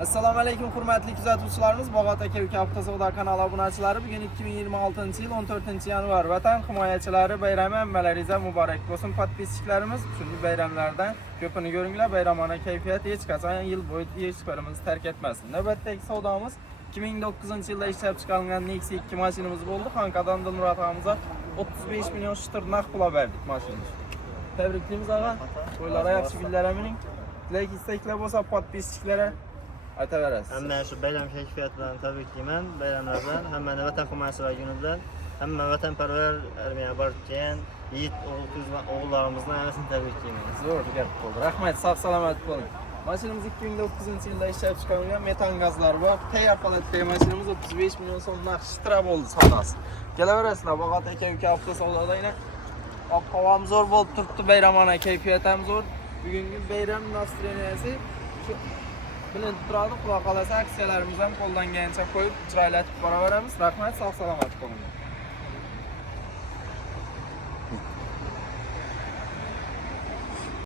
Assalomu alaykum hurmatli kuzatuvchilarimiz, Bog'ot aka uka avtosavdo kanali obunachilari. Bugun 2026-yil 14-yanvar Vatan himoyachilari bayrami hammalaringizga muborak bo'lsin. Podpischilarimiz shunday bayramlardan ko'pini ko'ringlar. Bayramona kayfiyat hech qachon yil bo'yi hech birimizni tark etmasin. Navbatdagi savdomiz 2009-yilda ishlab chiqarilgan Nexia 2 mashinamiz bo'ldi. Xonqadon Dilmurod og'amizga 35 million shitr naqd pul berdik mashinamiz. Tabriklaymiz og'a. To'ylari yaxshi kunlarimining. Like istaklar bo'lsa podpischilarga aytaverasiz. Hamma shu bayram kayfiyati bilan tabriklayman. Bayramlardan hammani Vatan himoyachilari kuni bilan hamma vatanparvar armiyaga borib kelgan yigit o'g'illarimizni hammasini tabriklayman. Zo'r gap bo'ldi. Rahmat, sog' salomat bo'ling. Mashinamiz 2009-yilda ishlab chiqarilgan metan gazlar bor. Tayyor holatdagi mashinamiz 35 million so'm naqd shitra bo'ldi savdosi. Kelaverasizlar, Bog'ot aka uka avtosavdoda yana ob-havo ham zo'r bo'lib turibdi, bayramona kayfiyat ham zo'r. Bugungi bayram nostreniyasi shu bilan turadi. Xudo xolasa aksiyalarimiz ham qo'llangancha qo'yib ijrolatib boraveramiz. Rahmat, sog' salomat bo'ling.